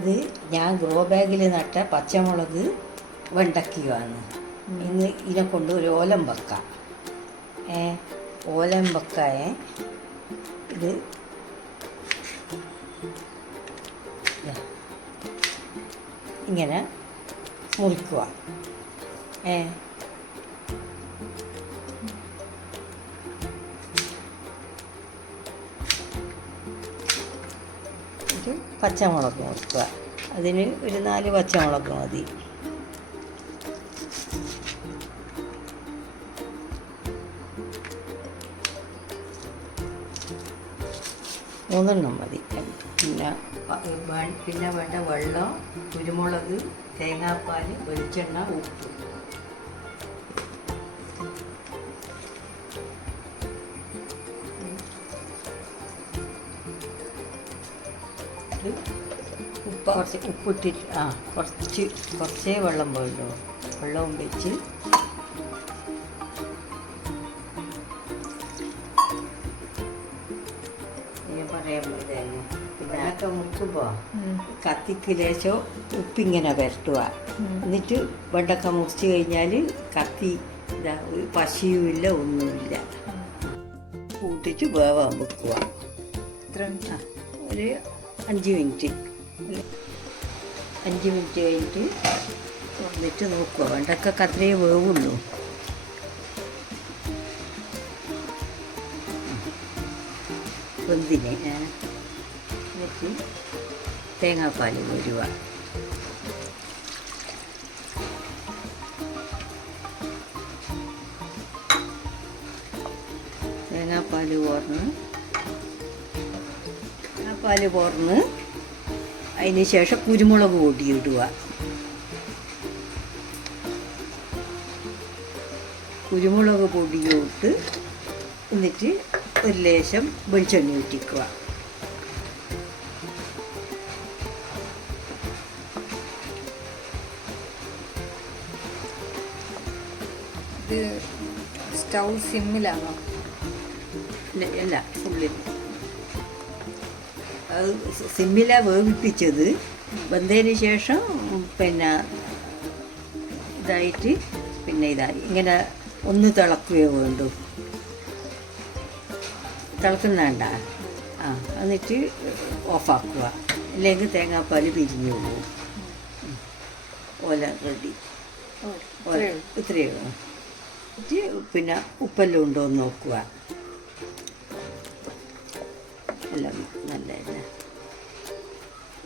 ഇത് ഞാൻ ഗ്രോ ബാഗിൽ നട്ട പച്ചമുളക് വെണ്ടയ്ക്കുകയാണ്. ഇന്ന് ഇതിനെ കൊണ്ട് ഒരു ഓലം വെക്കാം. ഓലം വെക്കായ ഇത് ഇങ്ങനെ മുറിക്കുക. പച്ചമുളക് മുറിക്കുക. അതിന് ഒരു 4 പച്ചമുളക് മതി. മൂന്നെണ്ണം മതി. പിന്നെ വേണ്ട വെള്ളം, കുരുമുളക്, തേങ്ങാപ്പാൽ, വെളിച്ചെണ്ണ, ഉപ്പ്. കുറച്ച് ഉപ്പിട്ടിട്ട് കുറച്ചേ വെള്ളം വേണ്ടു. വെള്ളവും വെച്ച് പറയാൻ പോയതായിരുന്നു. പിന്നെ അതൊക്കെ മുറിക്കുമ്പോൾ കത്തിക്ക് ലേശം ഉപ്പിങ്ങനെ വരട്ടുക. എന്നിട്ട് വെണ്ടക്ക മുറിച്ച് കഴിഞ്ഞാൽ കത്തി ഇതാ ഒരു പശയുമില്ല, ഒന്നുമില്ല. കൂട്ടിച്ച് വേവാൻ വെക്കുക. ഒരു 5 മിനിറ്റ്. 5 മിനിറ്റ് കഴിഞ്ഞിട്ട് തുറന്നിട്ട് നോക്കുക. വെണ്ടക്കൊക്കെ അത്രയേ വേവുള്ളൂ. വെന്തിനെ എന്നിട്ട് തേങ്ങാപ്പാൽ കോരുക. തേങ്ങാപ്പാൽ പോർന്ന് അതിന് ശേഷം കുരുമുളക് പൊടി ഇടുക. കുരുമുളക് പൊടിയോട്ട് എന്നിട്ട് ഒരു ലേശം വെളിച്ചെണ്ണ ഊറ്റിക്കുക. ഇത് സ്റ്റൗ സിമ്മിലാണോ? അല്ല, ഫുള്ളിൽ. അത് സിമ്മിലാണ് വേവിപ്പിച്ചത്. വെന്തതിന് ശേഷം പിന്നെ ഇതായിട്ട് ഇങ്ങനെ ഒന്ന് തിളക്കുകയോ വേണ്ടു. തിളക്കുന്നുണ്ട. എന്നിട്ട് ഓഫാക്കുക. അല്ലെങ്കിൽ തേങ്ങാപ്പാൽ പിരിഞ്ഞു പോകും. ഓല റെഡി. ഇത്രയേ ഉള്ളൂ. പിന്നെ ഉപ്പെല്ലാം ഉണ്ടോ എന്ന് നോക്കുക. എല്ലാം നല്ലതന്നെ.